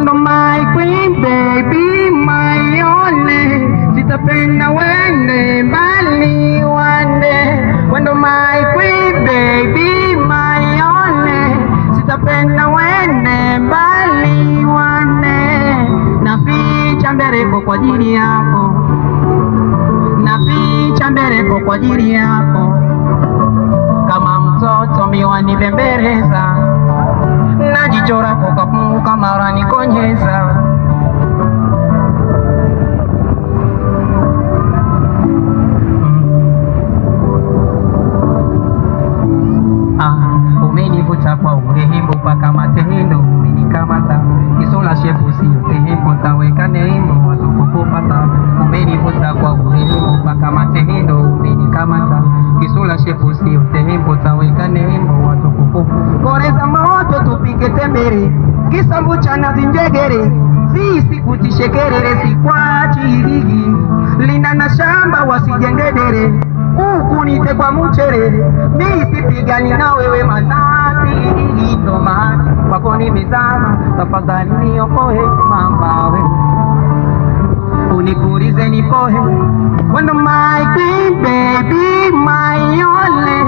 Wendo my queen baby my only, sitapenda wende mbali wande. Wendo my queen baby my only, sitapenda wende mbali wande. Naficha mbereko kwa ajili yako, naficha mbereko kwa ajili yako. Kama mtoto miwani bembereza, najichora kwa kapungu kamara nikonyeza. Umenivuta kwa urembo paka matendo, umenikamata kisola shepu si urembo, taweka neimbo watukukupata. Umenivuta kwa urembo paka matendo, umenikamata kisola shepu si urembo, taweka neimbo watukukupata. Koreza moto tupike tembere, kisambu chana zinjegere, sisi kutishekerere sikwachi ligi. Linda na shamba wasijengedere, ukunite kwa mchere, misi pigani na wewe manati itoma. Wako nimezama, tafadhali niokoe mama we, unikurize nipohe. Wendo my queen baby my only,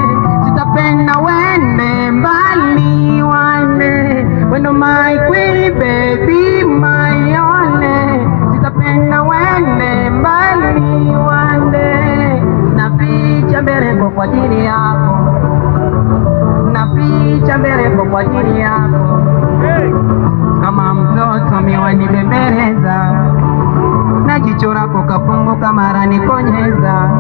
sitapenda wende mbali wande. Wendo my queen baby my only, sitapenda wende mbali wande. Naficha mbereko kwa ajili yako, naficha mbereko kwa ajili yako. Kama mtoto miwani bembereza, najichora kwa kapungu kamara nikonyeza.